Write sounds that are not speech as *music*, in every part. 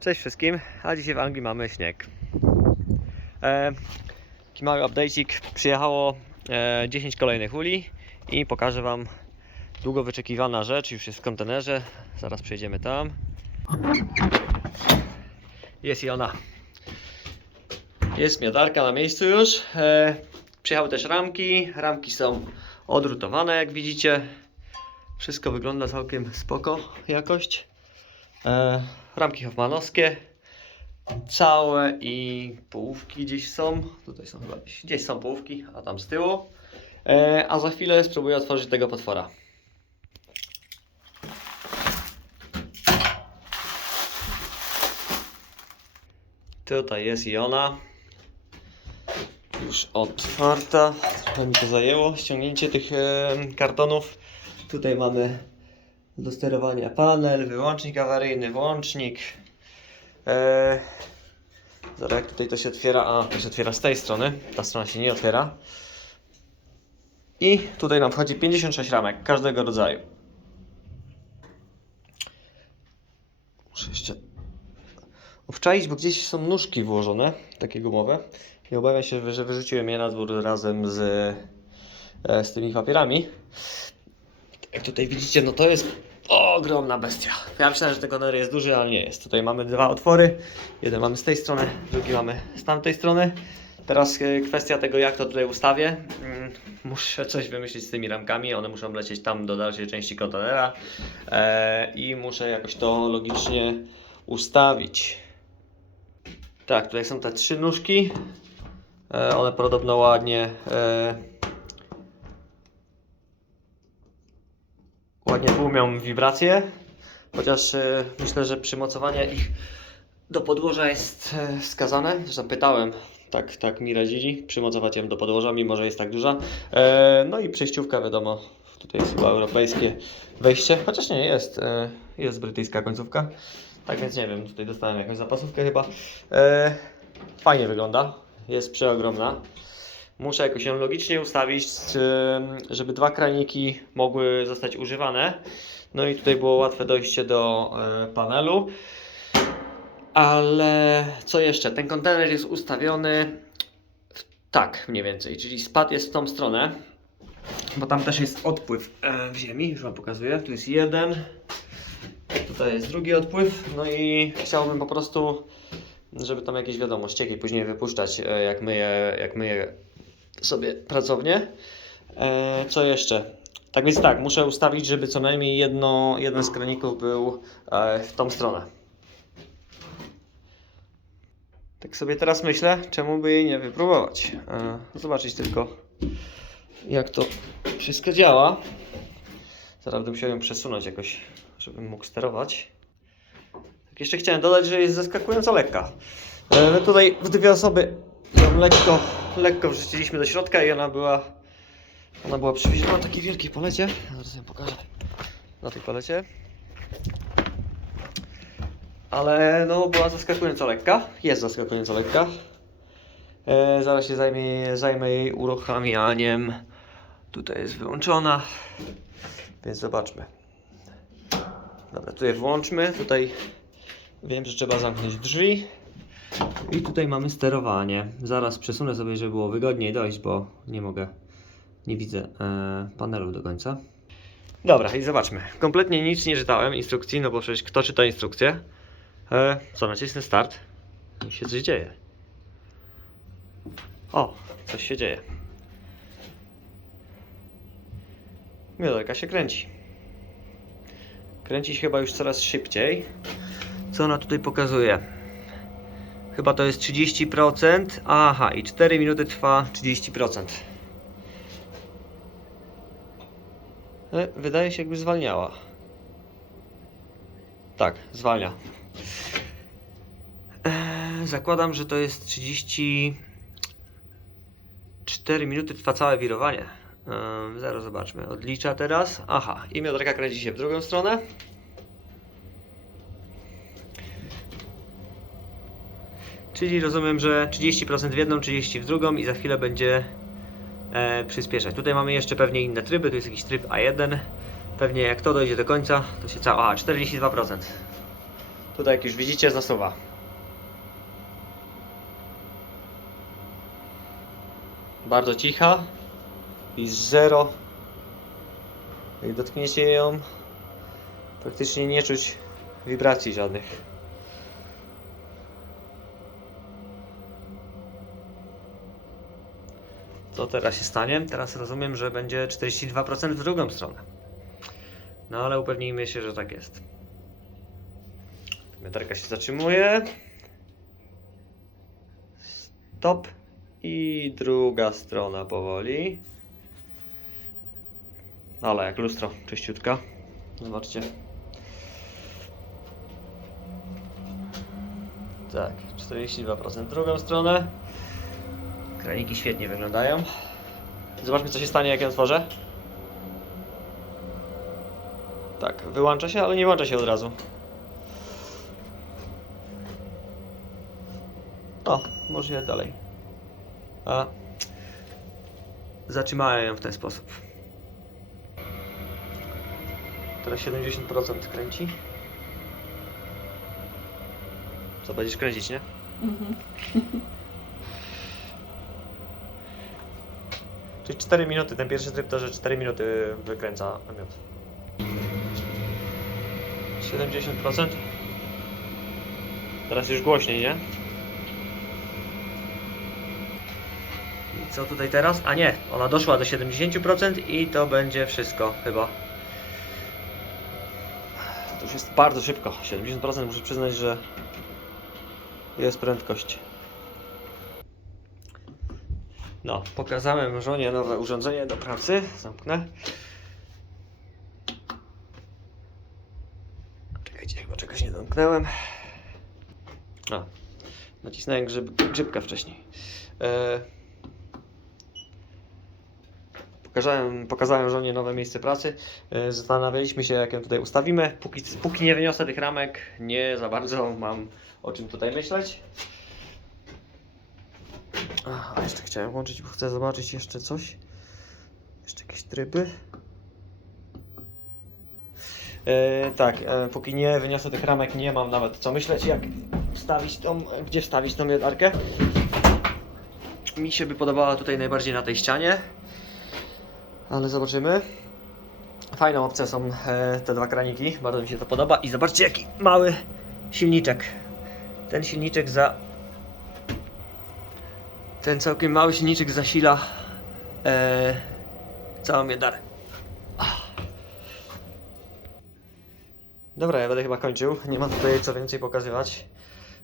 Cześć wszystkim, a dzisiaj w Anglii mamy śnieg. E, taki mały. Przyjechało e, 10 kolejnych uli i pokażę Wam długo wyczekiwana rzecz. Już jest w kontenerze. Zaraz przejdziemy tam. Jest i ona. Jest miodarka na miejscu już. E, przyjechały też ramki. Ramki są odrutowane, jak widzicie. Wszystko wygląda całkiem spoko jakość. E, ramki hoffmanowskie. Całe i połówki gdzieś są. Tutaj są chyba gdzieś, są połówki, a tam z tyłu. E, a za chwilę spróbuję otworzyć tego potwora. Tutaj jest i ona. Już otwarta. Trochę mi to zajęło. Ściągnięcie tych e, kartonów. Tutaj mamy do sterowania panel, wyłącznik awaryjny, włącznik. Eee, zaraz jak tutaj to się otwiera, a to się otwiera z tej strony, ta strona się nie otwiera. I tutaj nam wchodzi 56 ramek każdego rodzaju. Muszę jeszcze obczaić, bo gdzieś są nóżki włożone, takie gumowe. I obawiam się, że wyrzuciłem je na dwór razem z, e, z tymi papierami. Jak tutaj widzicie, no to jest ogromna bestia. Ja myślałem, że ten kontener jest duży, ale nie jest. Tutaj mamy dwa otwory. Jeden mamy z tej strony, drugi mamy z tamtej strony. Teraz e, kwestia tego, jak to tutaj ustawię. Mm, Muszę coś wymyślić z tymi ramkami. One muszą lecieć tam do dalszej części kontenera. E, I muszę jakoś to logicznie ustawić. Tak, tutaj są te trzy nóżki. E, one podobno ładnie ładnie tłumią wibracje, chociaż e, myślę, że przymocowanie ich do podłoża jest e, wskazane. Zresztą pytałem, tak, tak mi radzili, przymocować ją do podłoża, mimo że jest tak duża. E, no i przejściówka, wiadomo, tutaj jest chyba europejskie wejście, chociaż nie jest, jest brytyjska końcówka. Tak więc nie wiem, tutaj dostałem jakąś zapasówkę chyba. Fajnie wygląda, jest przeogromna. Muszę jakoś ją logicznie ustawić, żeby dwa kraniki mogły zostać używane. No i tutaj było łatwe dojście do e, panelu. Ale co jeszcze? Ten kontener jest ustawiony tak mniej więcej, czyli spad jest w tą stronę, bo tam też jest odpływ e, w ziemi, już Wam pokazuję. Tu jest jeden, tutaj jest drugi odpływ, no i chciałbym po prostu, żeby tam jakieś wiadomo, ścieki później wypuszczać, e, jak myję, jak myję sobie pracownię. E, co jeszcze? Tak więc tak, muszę ustawić, żeby co najmniej jedno, jeden z kraników był e, w tą stronę. Tak sobie teraz myślę, czemu by jej nie wypróbować. E, zobaczyć tylko, jak to wszystko działa. Zaraz bym musiał ją przesunąć jakoś, żebym mógł sterować. Tak jeszcze chciałem dodać, że jest zaskakująco lekka. My tutaj w dwie osoby ją lekko, lekko wrzuciliśmy do środka i ona była, ona była przywieziona na takiej wielkiej palecie. Zaraz ją pokażę. Na tej palecie. Ale no była zaskakująco lekka. Jest zaskakująco lekka. E, zaraz się zajmie, zajmę jej uruchamianiem. Tutaj jest wyłączona. Więc zobaczmy. Dobra, tutaj włączmy. Tutaj wiem, że trzeba zamknąć drzwi. I tutaj mamy sterowanie. Zaraz przesunę sobie, żeby było wygodniej dojść, bo nie mogę, nie widzę e, panelu do końca. Dobra, i zobaczmy. Kompletnie nic nie czytałem instrukcji, no bo przecież kto czyta instrukcję? E, co, nacisnę start i się coś dzieje. O, coś się dzieje. Miodelka się kręci. Kręci się chyba już coraz szybciej. Co ona tutaj pokazuje? Chyba to jest 30%. Aha, i 4 minuty trwa 30%. E, Wydaje się jakby zwalniała. Tak, zwalnia. Eee, zakładam, że to jest 34 minuty trwa całe wirowanie. Eee, zaraz zobaczmy. Odlicza teraz. Aha, i miodraka kręci się w drugą stronę. Czyli rozumiem, że 30% w jedną, 30% w drugą i za chwilę będzie e, przyspieszać. Tutaj mamy jeszcze pewnie inne tryby, tu jest jakiś tryb A1. Pewnie jak to dojdzie do końca, to się cała... A, 42%. Tutaj jak już widzicie zasuwa. Bardzo cicha i zero. Jak dotkniecie ją, praktycznie nie czuć wibracji żadnych. Co teraz się stanie? Teraz rozumiem, że będzie 42% w drugą stronę. No ale upewnijmy się, że tak jest. Miotarka się zatrzymuje. Stop. I druga strona powoli. Ale jak lustro, czyściutka. Zobaczcie. Tak, 42% w drugą stronę. Kraniki świetnie wyglądają. Zobaczmy co się stanie jak ją otworzę. Tak, wyłącza się, ale nie włącza się od razu. O, może jechać dalej. A zatrzymałem ją w ten sposób. Teraz 70% kręci. Co będziesz kręcić, nie? Mhm. *laughs* Czyli 4 minuty, ten pierwszy tryb to, że 4 minuty wykręca namiot. 70%. Teraz już głośniej, nie? I co tutaj teraz? A nie, ona doszła do 70% i to będzie wszystko chyba. To już jest bardzo szybko. 70% muszę przyznać, że jest prędkość. No, pokazałem żonie nowe urządzenie do pracy. Zamknę. Czekajcie, chyba czegoś nie domknąłem. A, nacisnąłem grzyb, grzybkę wcześniej. E, pokazałem, pokazałem żonie nowe miejsce pracy. E, zastanawialiśmy się, jak ją tutaj ustawimy. Póki, póki nie wyniosę tych ramek, nie za bardzo mam o czym tutaj myśleć. A, jeszcze chciałem włączyć, bo chcę zobaczyć jeszcze coś. Jeszcze jakieś tryby. E, tak, e, póki nie wyniosę tych ramek, nie mam nawet co myśleć, jak wstawić tą, gdzie wstawić tą miodarkę. Mi się by podobała tutaj najbardziej na tej ścianie, ale zobaczymy. Fajną opcją są e, te dwa kraniki, bardzo mi się to podoba. I zobaczcie, jaki mały silniczek. Ten silniczek za ten całkiem mały silniczek zasila e, całą. Ach. Dobra, ja będę chyba kończył. Nie mam tutaj co więcej pokazywać.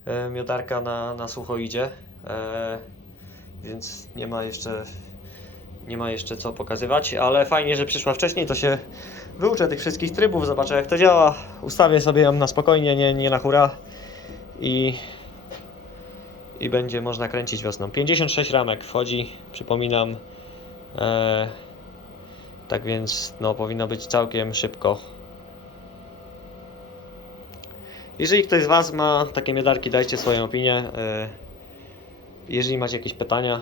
E, miodarka na, na sucho idzie, e, więc nie ma jeszcze nie ma jeszcze co pokazywać, ale fajnie, że przyszła wcześniej, to się wyuczę tych wszystkich trybów, zobaczę jak to działa, ustawię sobie ją na spokojnie, nie, nie na hura i i będzie można kręcić wiosną. 56 ramek wchodzi, przypominam. E, tak więc no, powinno być całkiem szybko. Jeżeli ktoś z Was ma takie miodarki, dajcie swoją opinię. E, jeżeli macie jakieś pytania,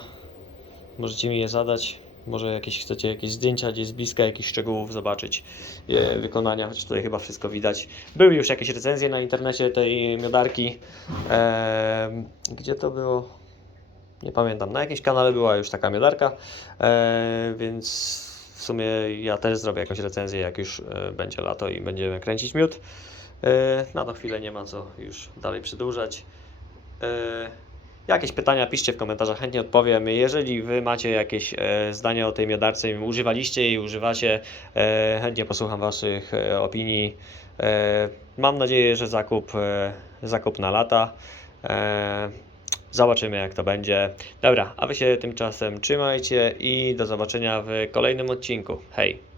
możecie mi je zadać. Może jakieś chcecie jakieś zdjęcia gdzieś z bliska, jakichś szczegółów zobaczyć e, wykonania, choć tutaj chyba wszystko widać. Były już jakieś recenzje na internecie tej miodarki. E, gdzie to było? Nie pamiętam. Na jakimś kanale była już taka miodarka, e, więc w sumie ja też zrobię jakąś recenzję, jak już e, będzie lato i będziemy kręcić miód. E, na tą chwilę nie ma co już dalej przedłużać. Jakieś pytania piszcie w komentarzach, chętnie odpowiem. Jeżeli Wy macie jakieś e, zdania o tej miodarce, używaliście jej, używacie, e, chętnie posłucham Waszych e, opinii. Mam nadzieję, że zakup, zakup na lata. Zobaczymy jak to będzie. Dobra, a Wy się tymczasem trzymajcie i do zobaczenia w kolejnym odcinku. Hej!